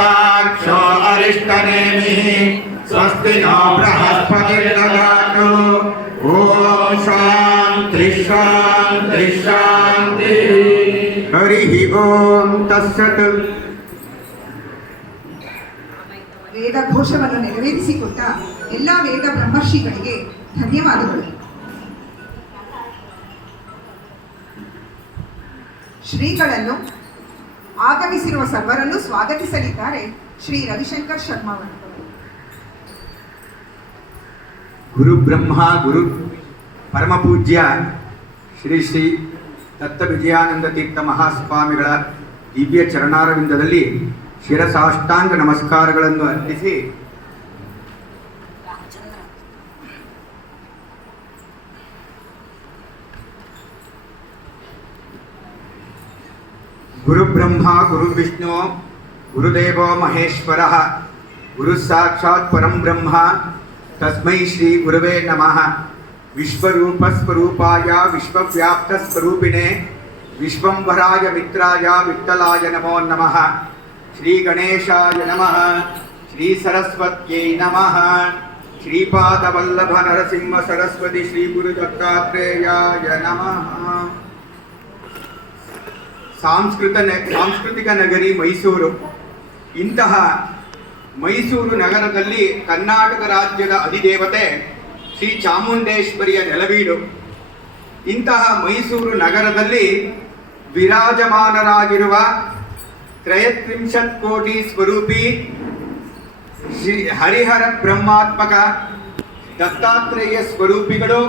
हस्ताक्षो अरिष्टनेमिः स्वस्ति नो बृहस्पतिर्ददातु ओम शांति शांति शांति हरिः ओम तत्सत् ವೇದ ಘೋಷವನ್ನು ನೆರವೇರಿಸಿಕೊಟ್ಟ ಎಲ್ಲ ವೇದ ಬ್ರಹ್ಮರ್ಷಿಗಳಿಗೆ ಧನ್ಯವಾದಗಳು. ಶ್ರೀಗಳನ್ನು ಆಗಮಿಸಿರುವ ಸರ್ವರನ್ನು ಸ್ವಾಗತಿಸಲಿದ್ದಾರೆ ಶ್ರೀ ರವಿಶಂಕರ್ ಶರ್ಮಾ ಅವರು. ಗುರು ಬ್ರಹ್ಮ ಗುರು ಪರಮ ಪೂಜ್ಯ ಶ್ರೀ ಶ್ರೀ ದತ್ತ ವಿಜಯಾನಂದ ತೀರ್ಥ ಮಹಾಸ್ವಾಮಿಗಳ ದಿವ್ಯ ಚರಣಾರವಿಂದದಲ್ಲಿ ಶಿರಸಾಷ್ಟಾಂಗ ನಮಸ್ಕಾರಗಳನ್ನು ಅರ್ಪಿಸಿ ಗುರು ಬ್ರಹ್ಮ ಗುರು ವಿಷ್ಣು ಗುರುದೇವೋ ಮಹೇಶ್ವರ ಗುರು ಸಾಕ್ಷಾತ್ ಪರಂ ಬ್ರಹ್ಮ ತಸ್ಮೈ ಶ್ರೀ ಗುರುವೇ ನಮಃ. ವಿಶ್ವರೂಪ ಸ್ವರೂಪಾಯ ವಿಶ್ವವ್ಯಾಪ್ತ ಸ್ವರೂಪಿಣೆ ವಿಶ್ವಂಭರಾಯ ಮಿತ್ರಾಯ ವಿಠ್ಠಲಾಯ ನಮೋ ನಮಃ. ಶ್ರೀ ಗಣೇಶಾಯ ನಮಃ. ಶ್ರೀ ಸರಸ್ವತ್ಯೈ ನಮಃ. ಶ್ರೀಪಾದವಲ್ಲಭ ನರಸಿಂಹ ಸರಸ್ವತಿ ಶ್ರೀ ಗುರು ದತ್ತಾತ್ರೇಯಾಯ ನಮಃ. ಸಾಂಸ್ಕೃತಿಕ ನಗರಿ ಮೈಸೂರು. ಇಂತಹ ಮೈಸೂರು ನಗರದಲ್ಲಿ ಕರ್ನಾಟಕ ರಾಜ್ಯದ ಅಧಿದೇವತೆ ಶ್ರೀ ಚಾಮುಂಡೇಶ್ವರಿಯ ನೆಲವೀಡು. ಇಂತಹ ಮೈಸೂರು ನಗರದಲ್ಲಿ ವಿರಾಜಮಾನರಾಗಿರುವ 33 ಕೋಟಿ ಸ್ವರೂಪಿ ಶ್ರೀ ಹರಿಹರ ಬ್ರಹ್ಮಾತ್ಮಕ ದತ್ತಾತ್ರೇಯ ಸ್ವರೂಪಿಗಳು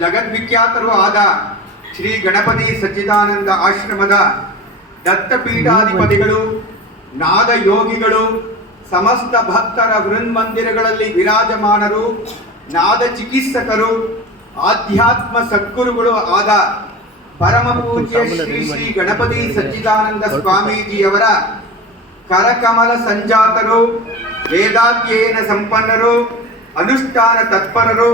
ಜಗದ್ವಿಖ್ಯಾತರು ಆದ ಶ್ರೀ ಗಣಪತಿ ಸಚ್ಚಿದಾನಂದ ಆಶ್ರಮದ ದತ್ತಪೀಠಾಧಿಪತಿಗಳು, ನಾದಯೋಗಿಗಳು, ಸಮಸ್ತ ಭಕ್ತರ ವೃನ್ಮಂದಿರಗಳಲ್ಲಿ ವಿರಾಜಮಾನರು, ನಾದ ಚಿಕಿತ್ಸಕರು, ಆಧ್ಯಾತ್ಮ ಸದ್ಗುರುಗಳು ಆದ ಪರಮ ಪೂಜ್ಯ ಶ್ರೀ ಶ್ರೀ ಗಣಪತಿ ಸಚ್ಚಿದಾನಂದ ಸ್ವಾಮೀಜಿಯವರ ಕರಕಮಲ ಸಂಜಾತರು, ವೇದಾಧ್ಯಯನ ಸಂಪನ್ನರು, ಅನುಷ್ಠಾನ ತತ್ಪರರು,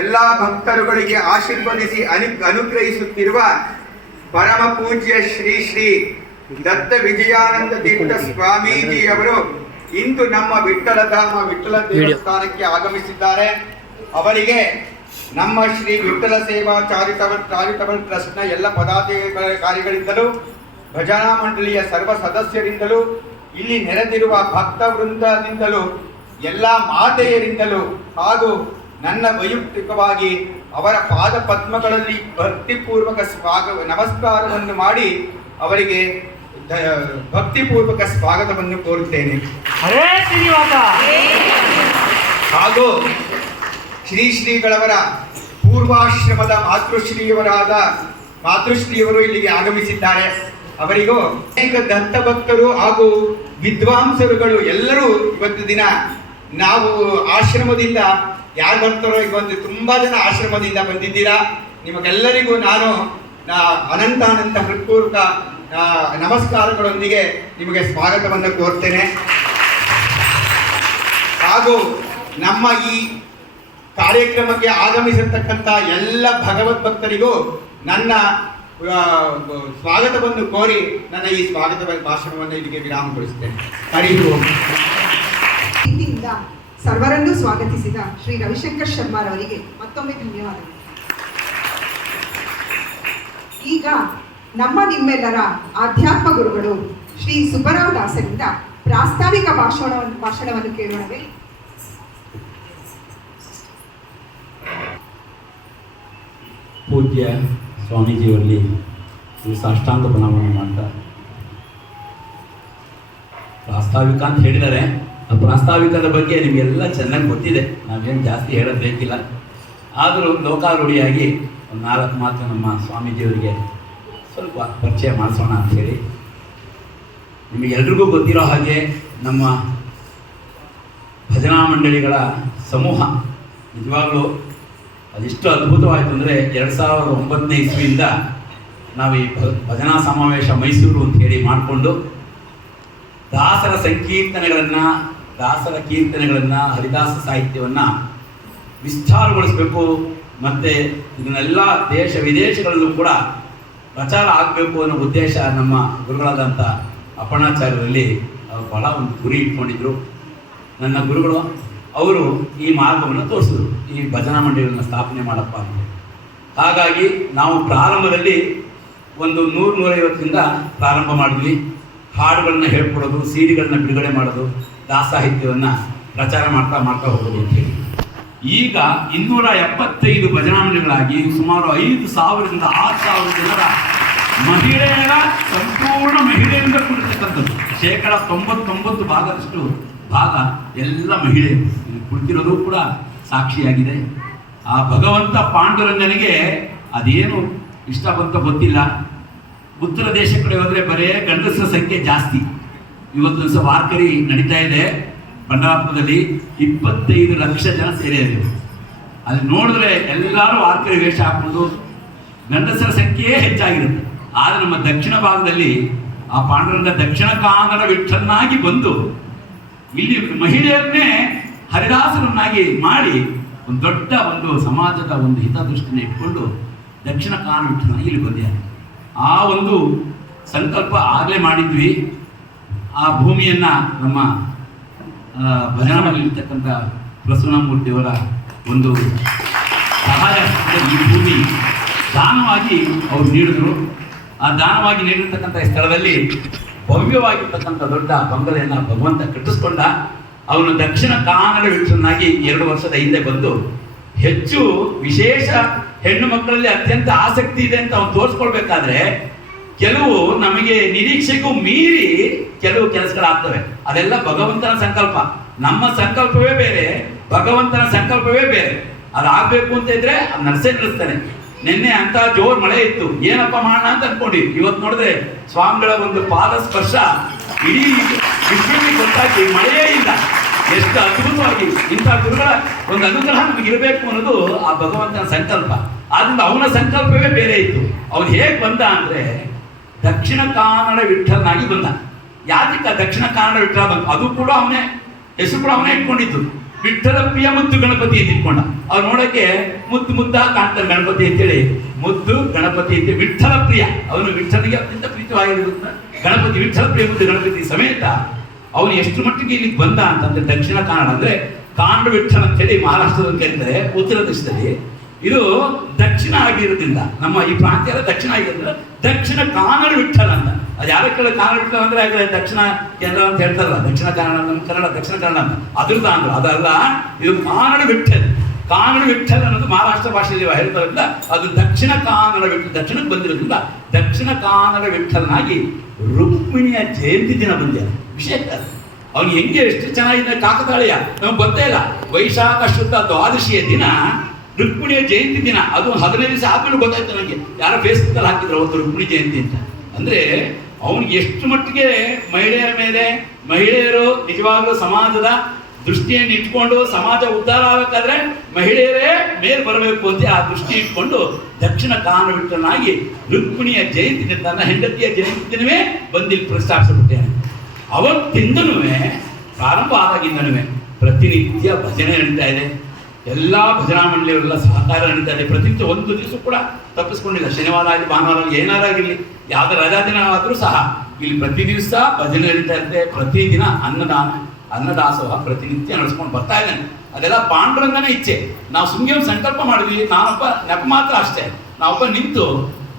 ಎಲ್ಲ ಭಕ್ತರುಗಳಿಗೆ ಆಶೀರ್ವದಿಸಿ ಅನುಗ್ರಹಿಸುತ್ತಿರುವ ಪರಮ ಪೂಜ್ಯ ಶ್ರೀ ಶ್ರೀ ದತ್ತ ವಿಜಯಾನಂದ ತೀರ್ಥ ಸ್ವಾಮೀಜಿಯವರು ಇಂದು ನಮ್ಮ ವಿಠ್ಠಲಧಾಮ ವಿಠ್ಠಲ ದೇವಸ್ಥಾನಕ್ಕೆ ಆಗಮಿಸಿದ್ದಾರೆ. ಅವರಿಗೆ ನಮ್ಮ ಶ್ರೀ ವಿಠ್ಠಲ ಸೇವಾ ಚಾರಿಟಬಲ್ ಟ್ರಸ್ಟ್ನ ಎಲ್ಲ ಪದಾಧಿಕಾರಿಗಳಿಂದಲೂ, ಭಜನಾ ಮಂಡಳಿಯ ಸರ್ವ ಸದಸ್ಯರಿಂದಲೂ, ಇಲ್ಲಿ ನೆರೆದಿರುವ ಭಕ್ತ ವೃಂದದಿಂದಲೂ, ಎಲ್ಲ ಮಾತೆಯರಿಂದಲೂ ಹಾಗೂ ನನ್ನ ವೈಯಕ್ತಿಕವಾಗಿ ಅವರ ಪಾದ ಪದ್ಮಗಳಲ್ಲಿ ಭಕ್ತಿಪೂರ್ವಕ ನಮಸ್ಕಾರವನ್ನು ಮಾಡಿ ಅವರಿಗೆ ಭಕ್ತಿಪೂರ್ವಕ ಸ್ವಾಗತವನ್ನು ಕೋರುತ್ತೇನೆ. ಹಾಗೂ ಶ್ರೀಗಳವರ ಪೂರ್ವಾಶ್ರಮದ ಮಾತೃಶ್ರೀಯವರು ಇಲ್ಲಿಗೆ ಆಗಮಿಸಿದ್ದಾರೆ. ಅವರಿಗೂ ಅನೇಕ ದತ್ತ ಭಕ್ತರು ಹಾಗೂ ವಿದ್ವಾಂಸರುಗಳು ಎಲ್ಲರೂ ಇವತ್ತು ದಿನ ನಾವು ಆಶ್ರಮದಿಂದ ಯಾರು ಬರ್ತಾರೋ ಇವತ್ತು ತುಂಬಾ ಜನ ಆಶ್ರಮದಿಂದ ಬಂದಿದ್ದೀರಾ. ನಿಮಗೆಲ್ಲರಿಗೂ ನಾನು ಅನಂತ ಹೃತ್ಪೂರ್ವಕ ನಮಸ್ಕಾರಗಳೊಂದಿಗೆ ನಿಮಗೆ ಸ್ವಾಗತವನ್ನು ಕೋರ್ತೇನೆ. ಹಾಗೂ ನಮ್ಮ ಈ ಕಾರ್ಯಕ್ರಮಕ್ಕೆ ಆಗಮಿಸಿರ್ತಕ್ಕಂಥ ಎಲ್ಲ ಭಗವದ್ ಭಕ್ತರಿಗೂ ನನ್ನ ಸ್ವಾಗತವನ್ನು ಕೋರಿ ನನ್ನ ಈ ಸ್ವಾಗತ ಭಾಷಣವನ್ನು ಇಲ್ಲಿಗೆ ವಿರಾಮಗೊಳಿಸುತ್ತೇನೆ. ಹರಿ ಓಂ. ಸರ್ವರನ್ನು ಸ್ವಾಗತಿಸಿದ ಶ್ರೀ ರವಿಶಂಕರ್ ಶರ್ಮಾರವರಿಗೆ ಮತ್ತೊಮ್ಮೆ ಧನ್ಯವಾದಗಳು. ಈಗ ನಿಮ್ಮೆಲ್ಲರ ಆಧ್ಯಾತ್ಮ ಗುರುಗಳು ಶ್ರೀ ಸುಬ್ಬರಾವ್ ದಾಸರಿಂದ ಪ್ರಾಸ್ತಾವಿಕ ಭಾಷಣವನ್ನು ಕೇಳೋಣವೇ? ಪೂಜ್ಯ ಸ್ವಾಮೀಜಿಯವರಲ್ಲಿ ಸಾಷ್ಟಾಂಗ ಪ್ರಣಾಮವನ್ನು ಮಾಡ್ತಾ, ಪ್ರಾಸ್ತಾವಿಕ ಅಂತ ಹೇಳಿದ್ದಾರೆ. ಆ ಪ್ರಾಸ್ತಾವಿಕದ ಬಗ್ಗೆ ನಿಮಗೆಲ್ಲ ಚೆನ್ನಾಗಿ ಗೊತ್ತಿದೆ, ನಾವೇನು ಜಾಸ್ತಿ ಹೇಳೋದು ಬೇಕಿಲ್ಲ. ಆದರೂ ಲೋಕಾರೂಢಿಯಾಗಿ ಒಂದು 4 ಮಾತು ನಮ್ಮ ಸ್ವಾಮೀಜಿಯವರಿಗೆ ಸ್ವಲ್ಪ ಪರಿಚಯ ಮಾಡಿಸೋಣ ಅಂಥೇಳಿ. ನಿಮಗೆಲ್ರಿಗೂ ಗೊತ್ತಿರೋ ಹಾಗೆ ನಮ್ಮ ಭಜನಾ ಮಂಡಳಿಗಳ ಸಮೂಹ ನಿಜವಾಗ್ಲೂ ಅದೆಷ್ಟು ಅದ್ಭುತವಾಯಿತು ಅಂದರೆ 2009ನೇ ಇಸ್ವಿಯಿಂದ ನಾವು ಈ ಭಜನಾ ಸಮಾವೇಶ ಮೈಸೂರು ಅಂತ ಹೇಳಿ ಮಾಡಿಕೊಂಡು ದಾಸರ ಸಂಕೀರ್ತನೆಗಳನ್ನು, ದಾಸರ ಕೀರ್ತನೆಗಳನ್ನು, ಹರಿದಾಸ ಸಾಹಿತ್ಯವನ್ನು ವಿಸ್ತಾರಗೊಳಿಸಬೇಕು. ಮತ್ತು ಇದನ್ನೆಲ್ಲ ದೇಶ ವಿದೇಶಗಳಲ್ಲೂ ಕೂಡ ಪ್ರಚಾರ ಆಗಬೇಕು ಅನ್ನೋ ಉದ್ದೇಶ ನಮ್ಮ ಗುರುಗಳಾದಂಥ ಅಪ್ಪಣಾಚಾರ್ಯರಲ್ಲಿ ಬಹಳ ಒಂದು ಗುರಿ ಇಟ್ಕೊಂಡಿದ್ರು. ನನ್ನ ಗುರುಗಳು ಅವರು ಈ ಮಾರ್ಗವನ್ನು ತೋರಿಸಿದ್ರು, ಈ ಭಜನಾ ಮಂಡಳಿಯನ್ನು ಸ್ಥಾಪನೆ ಮಾಡಪ್ಪ ಅಂತ. ಹಾಗಾಗಿ ನಾವು ಪ್ರಾರಂಭದಲ್ಲಿ ಒಂದು 100-150ರಿಂದ ಪ್ರಾರಂಭ ಮಾಡಿದ್ವಿ. ಹಾಡುಗಳನ್ನ ಹೇಳ್ಕೊಡೋದು, ಸಿಡಿಗಳನ್ನ ಬಿಡುಗಡೆ ಮಾಡೋದು, ದಾಸಾಹಿತ್ಯವನ್ನು ಪ್ರಚಾರ ಮಾಡ್ತಾ ಹೋಗೋದು ಅಂತೇಳಿ ಈಗ 275 ಭಜನಾ ಮಂಡಳಿಗಳಾಗಿ ಸುಮಾರು 5,000ರಿಂದ 6,000 ಜನರ ಮಹಿಳೆಯರ ಸಂಪೂರ್ಣ ಮಹಿಳೆಯರಿಂದ ಕೂಡಿರ್ತಕ್ಕಂಥದ್ದು. 99% ಭಾಗ ಎಲ್ಲ ಮಹಿಳೆಯರು ಕುಳಿತಿರೋದು ಕೂಡ ಸಾಕ್ಷಿಯಾಗಿದೆ. ಆ ಭಗವಂತ ಪಾಂಡುರಂಗನಿಗೆ ಅದೇನು ಇಷ್ಟ ಬಂತ ಗೊತ್ತಿಲ್ಲ. ಉತ್ತರ ದೇಶ ಕಡೆ ಹೋದರೆ ಬರೇ ಗಂಡಸರ ಸಂಖ್ಯೆ ಜಾಸ್ತಿ. ಇವತ್ತು ದಿವಸ ವಾರ್ಕರಿ ನಡೀತಾ ಇದೆ ಪಂಡರಾಪುರದಲ್ಲಿ, 25 ಲಕ್ಷ ಜನ ಸೇರಿದ್ರು. ಅಲ್ಲಿ ನೋಡಿದ್ರೆ ಎಲ್ಲರೂ ವಾರ್ಕರಿ ವೇಷ ಹಾಕೊಂಡು ಗಂಡಸರ ಸಂಖ್ಯೆಯೇ ಹೆಚ್ಚಾಗಿರುತ್ತೆ. ಆದರೆ ನಮ್ಮ ದಕ್ಷಿಣ ಭಾಗದಲ್ಲಿ ಆ ಪಾಂಡುರಂಗ ದಕ್ಷಿಣ ಕಾನಡ ವಿಠಲನಾಗಿ ಬಂದು ಇಲ್ಲಿ ಮಹಿಳೆಯರನ್ನೇ ಹರಿದಾಸರನ್ನಾಗಿ ಮಾಡಿ ಒಂದು ದೊಡ್ಡ ಒಂದು ಸಮಾಜದ ಒಂದು ಹಿತದೃಷ್ಟಿನ ಇಟ್ಕೊಂಡು ದಕ್ಷಿಣ ಕಾನಡ ವಿಠಲನಾಗಿ ಇಲ್ಲಿ ಬಂದಿದ್ದಾರೆ. ಆ ಒಂದು ಸಂಕಲ್ಪ ಆಗಲೇ ಮಾಡಿದ್ವಿ. ಆ ಭೂಮಿಯನ್ನು ನಮ್ಮ ಭಜನಾಮಲ್ಲಿರ್ತಕ್ಕಂಥ ಪ್ರಸನ್ನಮೂರ್ತಿಯವರ ಒಂದು ಸಹಾಯ ಈ ಭೂಮಿ ದಾನವಾಗಿ ಅವರು ನೀಡಿದರು. ಆ ದಾನವಾಗಿ ನೀಡಿರ್ತಕ್ಕಂಥ ಸ್ಥಳದಲ್ಲಿ ಭವ್ಯವಾಗಿರ್ತಕ್ಕಂಥ ದೊಡ್ಡ ಬಂಗಲೆಯನ್ನು ಭಗವಂತ ಕಟ್ಟಿಸ್ಕೊಂಡ. ಅವನು ದಕ್ಷಿಣ ಕಾನಡ ವಿಠಲನಾಗಿ 2 ವರ್ಷದ ಹಿಂದೆ ಬಂದು ಹೆಚ್ಚು ವಿಶೇಷ ಹೆಣ್ಣು ಮಕ್ಕಳಲ್ಲಿ ಅತ್ಯಂತ ಆಸಕ್ತಿ ಇದೆ ಅಂತ ಅವನು ತೋರಿಸ್ಕೊಳ್ಬೇಕಾದ್ರೆ ಕೆಲವು ನಮಗೆ ನಿರೀಕ್ಷೆಗೂ ಮೀರಿ ಕೆಲವು ಕೆಲಸಗಳಾಗ್ತವೆ. ಅದೆಲ್ಲ ಭಗವಂತನ ಸಂಕಲ್ಪ. ನಮ್ಮ ಸಂಕಲ್ಪವೇ ಬೇರೆ, ಭಗವಂತನ ಸಂಕಲ್ಪವೇ ಬೇರೆ. ಅದಾಗಬೇಕು ಅಂತ ಇದ್ರೆ ನರ್ಸೇ ನಡೆಸ್ತಾನೆ. ನಿನ್ನೆ ಅಂತ ಜೋರ್ ಮಳೆ ಇತ್ತು, ಏನಪ್ಪ ಮಾಡೋಣ ಅಂತ ಅನ್ಕೊಂಡ್ವಿ. ಇವತ್ತು ನೋಡಿದ್ರೆ ಸ್ವಾಮಿಗಳ ಒಂದು ಪಾದ ಸ್ಪರ್ಶ ಇಡೀ ವಿಶ್ವಕ್ಕೆ ಗೊತ್ತಾಗಿ ಮಳೆಯೇ ಇಲ್ಲ. ಎಷ್ಟು ಅದ್ಭುತವಾಗಿ ಇಂಥ ಗುರುಗಳ ಒಂದು ಅನುಗ್ರಹ ನಮಗೆ ಇರಬೇಕು ಅನ್ನೋದು ಆ ಭಗವಂತನ ಸಂಕಲ್ಪ. ಆದ್ರಿಂದ ಅವನ ಸಂಕಲ್ಪವೇ ಬೇರೆ ಇತ್ತು. ಅವನು ಹೇಗೆ ಬಂದ ಅಂದ್ರೆ ದಕ್ಷಿಣ ಕಾನಡ ವಿಠಲನಾಗಿ ಬಂದ. ಯಾತಕ್ಕೆ ದಕ್ಷಿಣ ಕಾನಡ ವಿಠಲ ಬಂದ? ಅದು ಕೂಡ ಅವನೇ ಹೆಸರು ಕೂಡ ಅವನೇ ಇಟ್ಕೊಂಡಿದ್ದು. ವಿಠಲ ಪ್ರಿಯ ಮುದ್ದು ಗಣಪತಿ ಅಂತ ಇಟ್ಕೊಂಡ. ಅವ್ರು ನೋಡಕ್ಕೆ ಮುದ್ದ ಕಾಣ್ತಾನೆ ಗಣಪತಿ ಅಂತೇಳಿ, ಮುದ್ದು ಗಣಪತಿ ಅಂತ ವಿಠಲ ಪ್ರಿಯ. ಅವನು ವಿಠಲಿಗೆ ಅತ್ಯಂತ ಪ್ರೀತವಾಗಿರುತ್ತ ಗಣಪತಿ, ವಿಠಲ ಪ್ರಿಯ ಮುದ್ದು ಗಣಪತಿ ಸಮೇತ ಅವನು ಎಷ್ಟು ಮಟ್ಟಿಗೆ ಇಲ್ಲಿಗೆ ಬಂದ ಅಂತಂದ್ರೆ ದಕ್ಷಿಣ ಕನ್ನಡ ಅಂದ್ರೆ ಕಾಂಡ ವಿಠಲ ಅಂತ ಹೇಳಿ ಮಹಾರಾಷ್ಟ್ರದಲ್ಲಿ ಕರೀತಾರೆ. ಉತ್ತರ ದೇಶದಲ್ಲಿ ಇದು ದಕ್ಷಿಣ ಆಗಿರೋದ್ರಿಂದ ನಮ್ಮ ಈ ಪ್ರಾಂತ್ಯ ಎಲ್ಲ ದಕ್ಷಿಣ ಆಗಿರೋದ್ರಿಂದ ದಕ್ಷಿಣ ಕಾನಡ ವಿಠಲ ಅಂತ. ಅದು ಯಾರ ಕೇಳ ಕಾನಡ ವಿಠಲ ಅಂದ್ರೆ ದಕ್ಷಿಣ ಕೇಂದ್ರ ಅಂತ ಹೇಳ್ತಾರಲ್ಲ, ದಕ್ಷಿಣ ಕನ್ನಡ, ನಮ್ಮ ಕನ್ನಡ ದಕ್ಷಿಣ ಕನ್ನಡ ಅಂತ ಅದ್ರದ್ದು ಅಂದ್ರೆ ಅದಲ್ಲ. ಇದು ಕಾನಡ ವಿಠಲ. ಕಾನಡ ವಿಠಲ ಅನ್ನೋದು ಮಹಾರಾಷ್ಟ್ರ ಭಾಷೆಯಲ್ಲಿ ಹೇಳ್ತಾರಿಂದ ಅದು ದಕ್ಷಿಣ ಕಾನಡ ವಿಠಲ, ದಕ್ಷಿಣಕ್ಕೆ ಬಂದಿರೋದ್ರಿಂದ ದಕ್ಷಿಣ ಕಾನಡ ವಿಠಲನಾಗಿ ರುಕ್ಮಿಣಿಯ ಜಯಂತಿ ದಿನ ಬಂದಿದ್ದಾರೆ. ವಿಶೇಷ ಅವ್ನು ಹೆಂಗೆ ಎಷ್ಟು ಚೆನ್ನಾಗಿದೆ ಕಾಕತಾಳೀಯ ನಮ್ಗೆ ಗೊತ್ತೇ ಇಲ್ಲ. ವೈಶಾಖ ಶುದ್ಧ ದ್ವಾದಶಿಯ ದಿನ ರುಕ್ಮಿಣಿಯ ಜಯಂತಿ ದಿನ. ಅದು 15 ದಿವಸ ಆದ್ಮೇಲೆ ಗೊತ್ತಾಯ್ತು ನನಗೆ. ಯಾರೋ ಫೇಸ್ಬುಕ್ ಅಲ್ಲಿ ಹಾಕಿದ್ರು ಅವತ್ತು ರುಕ್ಮಿಣಿ ಜಯಂತಿ ಅಂತ. ಅಂದ್ರೆ ಅವನಿಗೆ ಎಷ್ಟು ಮಟ್ಟಿಗೆ ಮಹಿಳೆಯರ ಮೇಲೆ, ಮಹಿಳೆಯರು ನಿಜವಾಗ್ಲೂ ಸಮಾಜದ ದೃಷ್ಟಿಯನ್ನು ಇಟ್ಕೊಂಡು ಸಮಾಜ ಉದ್ಧಾರ ಆಗಬೇಕಾದ್ರೆ ಮಹಿಳೆಯರೇ ಮೇಲೆ ಬರಬೇಕು ಅಂತ ಆ ದೃಷ್ಟಿ ಇಟ್ಕೊಂಡು ದಕ್ಷಿಣ ಕಾನಡ ವಿಠಲನಾಗಿ ರುಕ್ಮಿಣಿಯ ಜಯಂತಿ ದಿನ, ತನ್ನ ಹೆಂಡತಿಯ ಜಯಂತಿ ದಿನವೇ ಬಂದಿಲ್ಲಿ ಪ್ರಸ್ತಾಪಿಸಿಬಿಟ್ಟೇನೆ. ಅವತ್ತಿಂದನೂ ಪ್ರಾರಂಭ ಆದಾಗಿಂದನೂ ಪ್ರತಿನಿತ್ಯ ಭಜನೆ ನಡೀತಾ ಇದೆ. ಎಲ್ಲ ಭಜನಾ ಮಂಡಳಿಯವರೆಲ್ಲ ಸಹಕಾರ ನಡೀತಾ ಇದೆ. ಪ್ರತಿನಿತ್ಯ ಒಂದು ದಿವಸ ಕೂಡ ತಪ್ಪಿಸ್ಕೊಂಡಿಲ್ಲ. ಶನಿವಾರ ಆಗಲಿ ಭಾನುವಾರ ಆಗಲಿ ಏನಾರಾಗಿರಲಿ, ಯಾವುದೇ ರಜಾ ದಿನ ಆದರೂ ಸಹ ಇಲ್ಲಿ ಪ್ರತಿ ದಿವಸ ಭಜನೆ ನಡೀತಾ ಇರುತ್ತೆ. ಪ್ರತಿದಿನ ಅನ್ನದಾಸೋಹ ಪ್ರತಿನಿತ್ಯ ನಡೆಸ್ಕೊಂಡು ಬರ್ತಾ ಇದ್ದಾನೆ. ಅದೆಲ್ಲ ಪಾಂಡುರಂಗನ ಇಚ್ಛೆ. ನಾವು ಸುಮ್ಮನೆ ಒಂದು ಸಂಕಲ್ಪ ಮಾಡಿದ್ವಿ, ನಾನೊಬ್ಬ ನೆಪ ಮಾತ್ರ ಅಷ್ಟೇ. ನಾವೊಬ್ಬ ನಿಂತು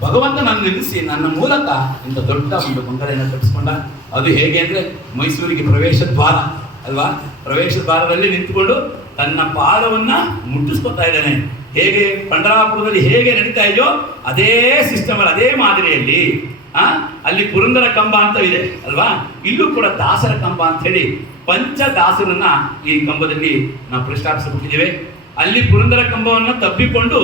ಭಗವಂತ ನನ್ನ ನಿಲ್ಲಿಸಿ ನನ್ನ ಮೂಲಕ ಇಂಥ ದೊಡ್ಡ ಒಂದು ಬಂಗಲೆಯನ್ನು ಕಟ್ಟಿಸ್ಕೊಂಡ. ಅದು ಹೇಗೆ ಅಂದರೆ ಮೈಸೂರಿಗೆ ಪ್ರವೇಶ ದ್ವಾರ ಅಲ್ವಾ, ಪ್ರವೇಶ ದ್ವಾರದಲ್ಲಿ ನಿಂತುಕೊಂಡು ತನ್ನ ಪಾದವನ್ನು ಮುಟ್ಟಿಸ್ಕೊತಾ ಇದ್ದಾನೆ. ಹೇಗೆ ಪಂಡರಾಪುರದಲ್ಲಿ ಹೇಗೆ ನಡೀತಾ ಇದೆಯೋ ಅದೇ ಸಿಸ್ಟಮಲ್ಲಿ, ಅದೇ ಮಾದರಿಯಲ್ಲಿ ಅಲ್ಲಿ ಪುರಂದರ ಕಂಬ ಅಂತ ಇದೆ ಅಲ್ವಾ, ಇಲ್ಲೂ ಕೂಡ ದಾಸರ ಕಂಬ ಅಂತ ಹೇಳಿ ಪಂಚದಾಸರನ್ನ ಈ ಕಂಬದಲ್ಲಿ ನಾವು ಪ್ರಸ್ತಾಪಿಸಿಬಿಟ್ಟಿದ್ದೇವೆ. ಅಲ್ಲಿ ಪುರಂದರ ಕಂಬವನ್ನು ತಬ್ಬಿಕೊಂಡು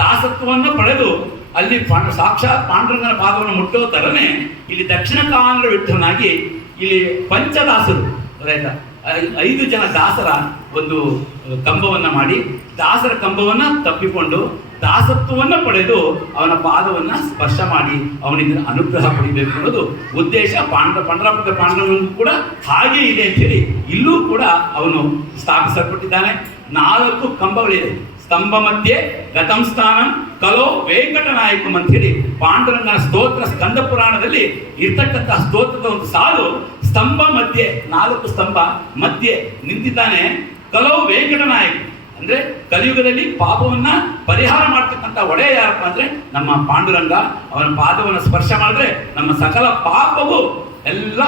ದಾಸತ್ವವನ್ನು ಪಡೆದು ಅಲ್ಲಿ ಸಾಕ್ಷಾತ್ ಪಾಂಡುರಂಗನ ಪಾದವನ್ನು ಮುಟ್ಟೋ ಥರನೇ ಇಲ್ಲಿ ದಕ್ಷಿಣ ಕಾನಡ ವಿಠಲನಾಗಿ ಇಲ್ಲಿ ಪಂಚದಾಸರು, ಆಯ್ತಾ, 5 ಜನ ದಾಸರ ಒಂದು ಕಂಬವನ್ನು ಮಾಡಿ ದಾಸರ ಕಂಬವನ್ನು ತಪ್ಪಿಕೊಂಡು ದಾಸತ್ವವನ್ನು ಪಡೆದು ಅವನ ಪಾದವನ್ನು ಸ್ಪರ್ಶ ಮಾಡಿ ಅವನಿಗೆ ಅನುಗ್ರಹ ಪಡಿಬೇಕು ಅನ್ನೋದು ಉದ್ದೇಶ. ಪಂಡರಾಪುರದ ಪಾಂಡುರಂಗನಿಗೂ ಕೂಡ ಹಾಗೆ ಇದೆ ಅಂತೇಳಿ ಇಲ್ಲೂ ಕೂಡ ಅವನು ಸ್ಥಾಪಿಸಲ್ಪಟ್ಟಿದ್ದಾನೆ. 4 ಕಂಬಗಳಿದೆ. ಸ್ತಂಭ ಮಧ್ಯೆ ಗತಂ ಸ್ಥಾನಂ ಕಲೋ ವೆಂಕಟನಾಯಕಂ ಅಂತ ಹೇಳಿ ಪಾಂಡುರಂಗನ ಸ್ತೋತ್ರ ಸ್ಕಂದ ಪುರಾಣದಲ್ಲಿ ಇರ್ತಕ್ಕಂತಹ ಸ್ತೋತ್ರದ ಒಂದು ಸಾಲು. ಸ್ತಂಭ ಮಧ್ಯೆ, 4 ಸ್ತಂಭ ಮಧ್ಯೆ ನಿಂತಿದ್ದಾನೆ ಕಲೋ ವೆಂಕಟನಾಯಕ. ಅಂದ್ರೆ ಕಲಿಯುಗದಲ್ಲಿ ಪಾಪವನ್ನ ಪರಿಹಾರ ಮಾಡ್ತಕ್ಕಂಥ ಒಡೆಯ ಯಾರಪ್ಪ ಅಂದ್ರೆ ನಮ್ಮ ಪಾಂಡುರಂಗ. ಅವನ ಪಾದವನ್ನು ಸ್ಪರ್ಶ ಮಾಡಿದ್ರೆ ನಮ್ಮ ಸಕಲ ಪಾಪವು ಎಲ್ಲ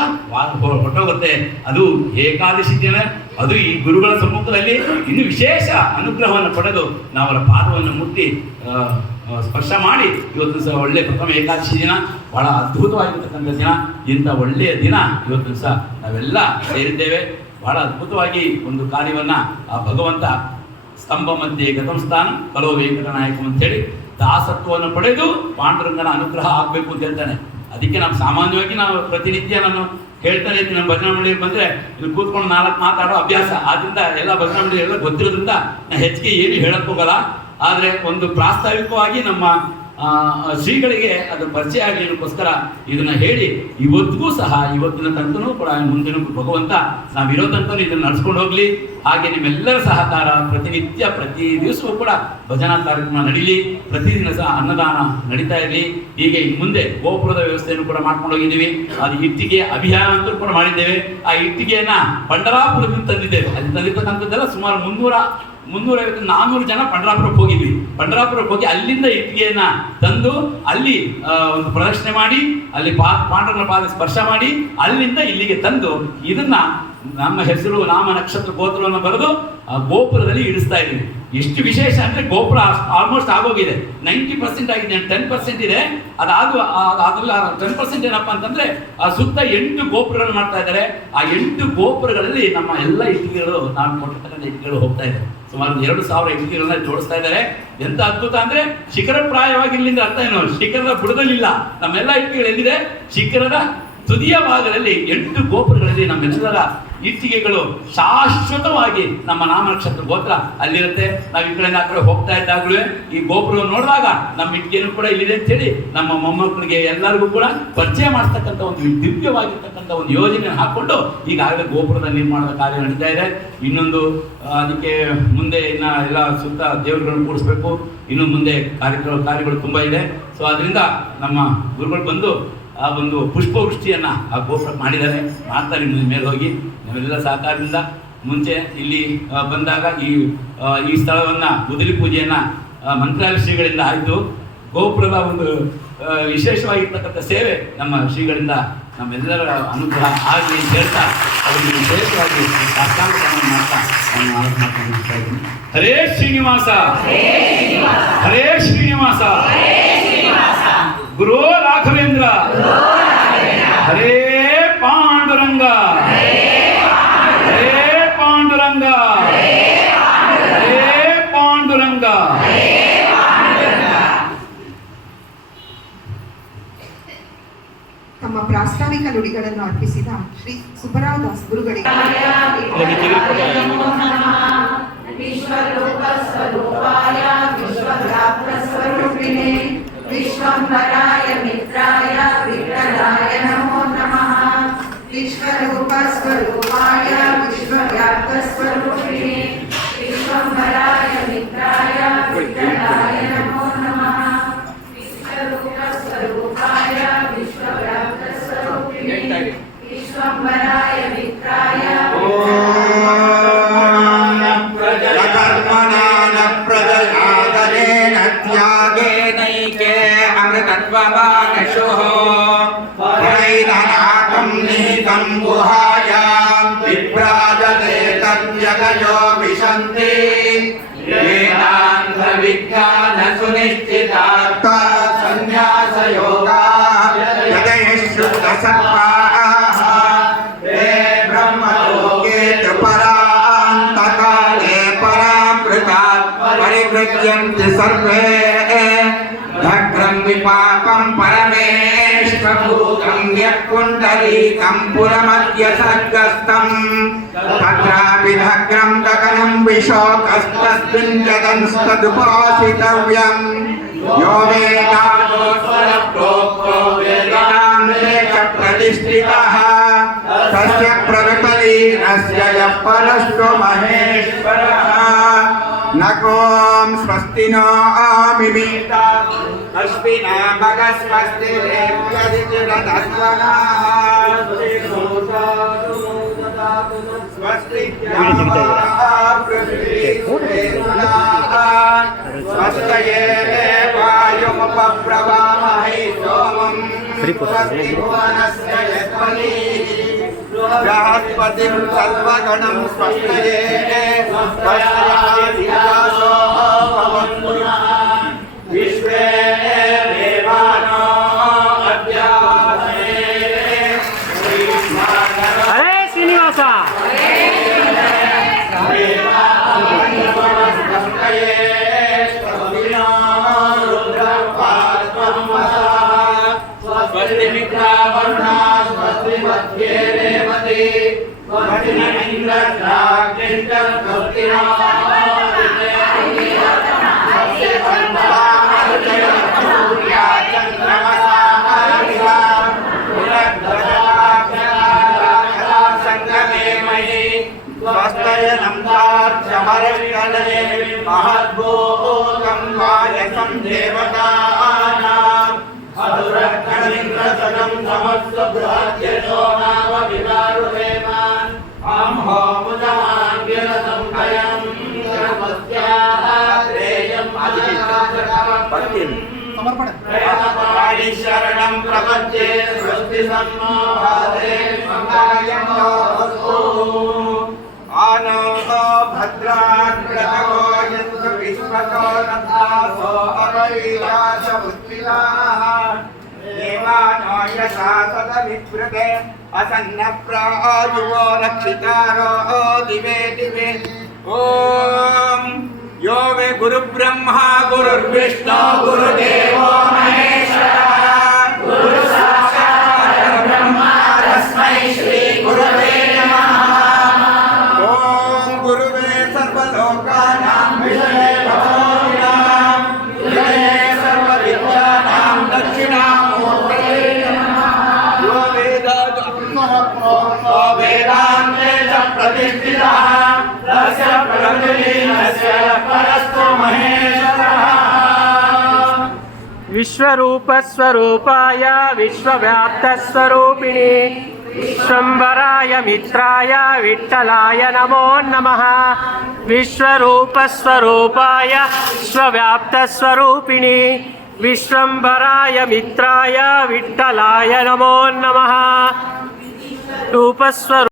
ಹೊಟ್ಟೋಗುತ್ತೆ. ಅದು ಏಕಾದಶಿ ದಿನ, ಅದು ಈ ಗುರುಗಳ ಸಮ್ಮುಖದಲ್ಲಿ ಇನ್ನು ವಿಶೇಷ ಅನುಗ್ರಹವನ್ನು ಪಡೆದು ನಾವು ಅವರ ಪಾದವನ್ನು ಮುಟ್ಟಿ ಸ್ಪರ್ಶ ಮಾಡಿ ಇವತ್ತು ಸಹ ಒಳ್ಳೆ ಪ್ರಥಮ ಏಕಾದಶಿ ದಿನ, ಬಹಳ ಅದ್ಭುತವಾಗಿರ್ತಕ್ಕಂಥ ದಿನ. ಇಂಥ ಒಳ್ಳೆಯ ದಿನ ಇವತ್ತು ಸಹ ನಾವೆಲ್ಲ ಸೇರಿದ್ದೇವೆ. ಬಹಳ ಅದ್ಭುತವಾಗಿ ಒಂದು ಕಾರ್ಯವನ್ನ ಆ ಭಗವಂತ ಸ್ತಂಭ ಮಧ್ಯೆ ಗತಂ ಸ್ಥಾನ ಕಲೋ ವೆಂಕಟನಾಯಕಂ ಅಂತೇಳಿ ದಾಸತ್ವವನ್ನು ಪಡೆದು ಪಾಂಡುರಂಗನ ಅನುಗ್ರಹ ಆಗಬೇಕು ಅಂತ ಹೇಳ್ತಾನೆ. ಅದಕ್ಕೆ ನಾವು ಸಾಮಾನ್ಯವಾಗಿ ನಾವು ಪ್ರತಿನಿತ್ಯ ನಾನು ಹೇಳ್ತಾನೆ ಇರ್ತೀನಿ, ನಮ್ಮ ಭಜನಾ ಮಂಡಳಿ ಬಂದರೆ ಇಲ್ಲಿ ಕೂತ್ಕೊಂಡು 4 ಮಾತಾಡೋ ಅಭ್ಯಾಸ. ಆದ್ದರಿಂದ ಎಲ್ಲ ಭಜನಾ ಮಂಡಳಿ ಎಲ್ಲ ಗೊತ್ತಿರೋದ್ರಿಂದ ನಾನು ಹೆಚ್ಚಿಗೆ ಏನು ಹೇಳಕ್ ಹೋಗಲ್ಲ. ಆದರೆ ಒಂದು ಪ್ರಾಸ್ತಾವಿಕವಾಗಿ ನಮ್ಮ ಶ್ರೀಗಳಿಗೆ ಅದು ಪರಿಚಯ ಆಗಲಿ ಅನ್ನೋಕ್ಕೋಸ್ಕರ ಇದನ್ನ ಹೇಳಿ ಇವತ್ತಿಗೂ ಸಹ ಇವತ್ತಿನ ತನಕನೂ ಕೂಡ ಮುಂದಿನ ಭಗವಂತ ನಾವಿರೋ ತನಕ ಇದನ್ನು ನಡ್ಸ್ಕೊಂಡು ಹೋಗ್ಲಿ. ಹಾಗೆ ನಿಮ್ಮೆಲ್ಲರ ಸಹಕಾರ ಪ್ರತಿನಿತ್ಯ ಪ್ರತಿ ದಿವಸವೂ ಕೂಡ ಭಜನಾ ಕಾರ್ಯಕ್ರಮ ನಡೀಲಿ. ಪ್ರತಿದಿನ ಸಹ ಅನ್ನದಾನ ನಡೀತಾ ಇರಲಿ. ಹೀಗೆ ಮುಂದೆ ಗೋಪುರದ ವ್ಯವಸ್ಥೆಯನ್ನು ಕೂಡ ಮಾಡ್ಕೊಂಡು ಹೋಗಿದ್ದೀವಿ. ಅದು ಇಟ್ಟಿಗೆ ಅಭಿಯಾನ ಅಂತೂ ಕೂಡ ಮಾಡಿದ್ದೇವೆ. ಆ ಇಟ್ಟಿಗೆಯನ್ನ ಪಂಡರಾಪುರದಿಂದ ತಂದಿದ್ದೇವೆ. ಅಲ್ಲಿ ತಂದಿರ್ತಕ್ಕಂಥದ್ದೆಲ್ಲ ಸುಮಾರು 350-400 ಜನ ಪಂಡರಾಪುರಕ್ಕೆ ಹೋಗಿದ್ವಿ. ಪಂಡರಾಪುರಕ್ಕೆ ಹೋಗಿ ಅಲ್ಲಿಂದ ಇಟ್ಟಿಗೆಯನ್ನ ತಂದು ಅಲ್ಲಿ ಒಂದು ಪ್ರದರ್ಶನೆ ಮಾಡಿ ಅಲ್ಲಿ ಪಾಂಡುರಂಗನ ಪಾದ ಸ್ಪರ್ಶ ಮಾಡಿ ಅಲ್ಲಿಂದ ಇಲ್ಲಿಗೆ ತಂದು ಇದನ್ನ ನಮ್ಮ ಹೆಸರು ನಾಮ ನಕ್ಷತ್ರ ಗೋತ್ರವನ್ನು ಬರೆದು ಆ ಗೋಪುರದಲ್ಲಿ ಇಡಿಸ್ತಾ ಇದ್ದೀವಿ. ಎಷ್ಟು ವಿಶೇಷ ಅಂದ್ರೆ ಗೋಪುರ ಆಲ್ಮೋಸ್ಟ್ ಆಗೋಗಿದೆ, 90% ಆಗಿದೆ. 10% ಇದೆ. ಅದೆಲ್ಲ 10% ಏನಪ್ಪ ಅಂತಂದ್ರೆ ಆ ಸುತ್ತ 8 ಗೋಪುರಗಳು ಮಾಡ್ತಾ ಇದ್ದಾರೆ. ಆ 8 ಗೋಪುರಗಳಲ್ಲಿ ನಮ್ಮ ಎಲ್ಲ ಇಟ್ಟಿಗೆಗಳು, ನಾವು ಕೊಟ್ಟಿರ್ತಕ್ಕಂಥ ಇಟ್ಟಿಗೆಗಳು ಹೋಗ್ತಾ ಇದೆ. ಸುಮಾರು 2000 ಇಟ್ಟಿಗೆಗಳನ್ನ ಜೋಡಿಸ್ತಾ ಇದ್ದಾರೆ. ಎಂತ ಅದ್ಭುತ ಅಂದ್ರೆ ಶಿಖರ ಪ್ರಾಯವಾಗಿ ಇಲ್ಲಿಂದ ಅರ್ಥ ಏನು, ಶಿಖರದ ಬುಡದಲ್ಲಿಲ್ಲ. ನಮ್ಮೆಲ್ಲ ಇಟ್ಟಿಗೆಗಳು ಎಲ್ಲಿದೆ, ಶಿಖರದ ತುದಿಯ ಭಾಗದಲ್ಲಿ 8 ಗೋಪುರಗಳಲ್ಲಿ ನಮ್ಮೆಲ್ಲರ ಇಟ್ಟಿಗೆಗಳು ಶಾಶ್ವತವಾಗಿ ನಮ್ಮ ನಾಮ ನಕ್ಷತ್ರ ಗೋತ್ರ ಅಲ್ಲಿರುತ್ತೆ. ನಾವು ಈ ಕಡೆಯಿಂದ ಆ ಕಡೆ ಹೋಗ್ತಾ ಇದ್ದಾಗಲೂ ಈ ಗೋಪುರವನ್ನು ನೋಡಿದಾಗ ನಮ್ಮ ಇಟ್ಟಿಗೆನೂ ಕೂಡ ಇಲ್ಲಿದೆ ಅಂತ ಹೇಳಿ ನಮ್ಮ ಮೊಮ್ಮಕ್ಕಳಿಗೆ ಎಲ್ಲರಿಗೂ ಕೂಡ ಪರಿಚಯ ಮಾಡಿಸ್ತಕ್ಕಂಥ ಒಂದು ದಿವ್ಯವಾಗಿರ್ತಕ್ಕಂಥ ಒಂದು ಯೋಜನೆ ಹಾಕೊಂಡು ಈಗಾಗಲೇ ಗೋಪುರದ ನಿರ್ಮಾಣದ ಕಾರ್ಯ ನಡೀತಾ ಇದೆ. ಇನ್ನೊಂದು ಅದಕ್ಕೆ ಮುಂದೆ ಇನ್ನ ಎಲ್ಲ ಸುತ್ತ ದೇವರುಗಳನ್ನು ಕೂಡಿಸ್ಬೇಕು. ಇನ್ನು ಮುಂದೆ ಕಾರ್ಯಗಳು ತುಂಬಾ ಇದೆ. ಸೊ ಅದರಿಂದ ನಮ್ಮ ಗುರುಗಳು ಬಂದು ಆ ಒಂದು ಪುಷ್ಪವೃಷ್ಟಿಯನ್ನ ಆ ಗೋಪುರ ಮಾಡಿದ್ದಾರೆ, ಮಾಡ್ತಾರೆ ಮೇಲೆ ಹೋಗಿ. ನಾವೆಲ್ಲ ಸಹಕಾರದಿಂದ ಮುಂಚೆ ಇಲ್ಲಿ ಬಂದಾಗ ಈ ಸ್ಥಳವನ್ನ ಗುದಲಿ ಪೂಜೆಯನ್ನ ಮಂತ್ರಾಲಯ ಶ್ರೀಗಳಿಂದ ಆಯಿತು. ಗೋಪುರದ ಒಂದು ವಿಶೇಷವಾಗಿರ್ತಕ್ಕಂಥ ಸೇವೆ ನಮ್ಮ ಶ್ರೀಗಳಿಂದ ನಮ್ಮೆಲ್ಲರ ಅನುಗ್ರಹ ಆಗಲಿ ಅಂತ ಹೇಳ್ತಾ ಅದನ್ನು ವಿಶೇಷವಾಗಿ ಸಾಷ್ಟಾಂಗವನ್ನು ಮಾಡ್ತಾ ನಾನು ಮಾತನಾಡ್ತಾ ಇದ್ದೀನಿ. ಹರೇ ಶ್ರೀನಿವಾಸ, ಹರೇ ಶ್ರೀನಿವಾಸ, ಗುರು ರಾಘವೇಂದ್ರ, ಹರೇ ಪಾಂಡುರಂಗ, ಹರೇ ಪಾಂಡುರಂಗ, ಹರೇ ಪಾಂಡುರಂಗ. ತಮ್ಮ ಪ್ರಾಸ್ತಾವಿಕ ನುಡಿಗಳನ್ನು ಅರ್ಪಿಸಿದ ಶ್ರೀ ಸುಬ್ಬರಾವ್ ದಾಸ್ ಗುರುಗಳಿಗೆ विश्वम्भराय मित्राय विठलाय नमो नमः। विश्वरूपस्वरूपाय विश्वव्याप्तस्वरूपिणे विश्वम्भराय मित्राय विठलाय नमो नमः। विश्वरूपस्वरूपाय विश्वव्याप्तस्वरूपिणे विश्वम्भराय मित्राय विभ्राजते तद्यगयो विशन्ति वेदान्त विज्ञान सुनिश्चितार्थ संन्यासयोगा यदय शुद्ध सत्त्वाः ते ब्रह्मलोके परान्तकाले परामृतात् परिवृज्यन्ति सर्वे भद्रं विपाकं परमेष्ठभूतं यत्कुण्डलीकं पुरमद्य सर्गस्थं तत्रापि भद्रं गगनं विशोकस्तस्मिन् जगंस्तदुपासितव्यं यो वेदान्तोऽप्रोक्तो वेदान्ते च प्रतिष्ठितः तस्य प्रवितलीनस्य यः परस्तु महेश्वरः नकों स्वस्ति नो मिमीत अश्विना भगस्वस्ति स्वस्ति स्वस्तये वायुमुपप्रवामहे सोमं स्वस्ति भुवनस्य यत्मनि बृहस्पतिं सर्वगणं स्वस्तये स्वस्यादित्यासो भवन्तु विश्वे देवानो अद्यावने हरे श्रीनिवास स्वस्ति मित्रावर्णा स्वस्ति मध्ये रेवती स्वस्ति इन्द्रस्याग्निश्च स्वस्ति महद्भूतं वायसं देवतानाम् अधुरक्षणिन्द्रसनं समस्तबृहद्यशो नाम विदारुदेवान् अम्होमुदमाङ्गिरसं भयं सर्वस्याः श्रेयम् अधिष्ठानम् शरणं प्रपद्ये स्वस्ति सन्नो भादे मङ्गलयं नोऽस्तु आनो भद्राक्रतवो यत्र विश्वतो नन्दासो अवैराशवुत्थिताः देवानो यशा सदविप्रुते असन्नप्रायुवो रक्षितारो दिवे दिवे ॐ यो मे गुरुब्रह्मा गुरुर्विष्णु गुरुदेवो महेश्वरः गुरु साक्षात् परब्रह्म तस्मै श्री गुरवे नमः ॐ गुरुवे सर्वलोकानां विषये भवोऽनां विषये सर्वविद्यानां दक्षिणामूर्तये नमः यो वेदान्ते च प्रतिष्ठितः तस्य प्रगतिलीनस्य परस्तु महेश्वरः विश्वरूपस्वरूपाय विश्वव्याप्तस्वरूपिणे विश्वम्भराय मित्राय विठ्ठलाय नमो नमः विश्वरूपस्वरूपाय विश्वव्याप्तस्वरूपिणे विश्वम्भराय मित्राय विठ्ठलाय नमो नमः रूपस्वरूप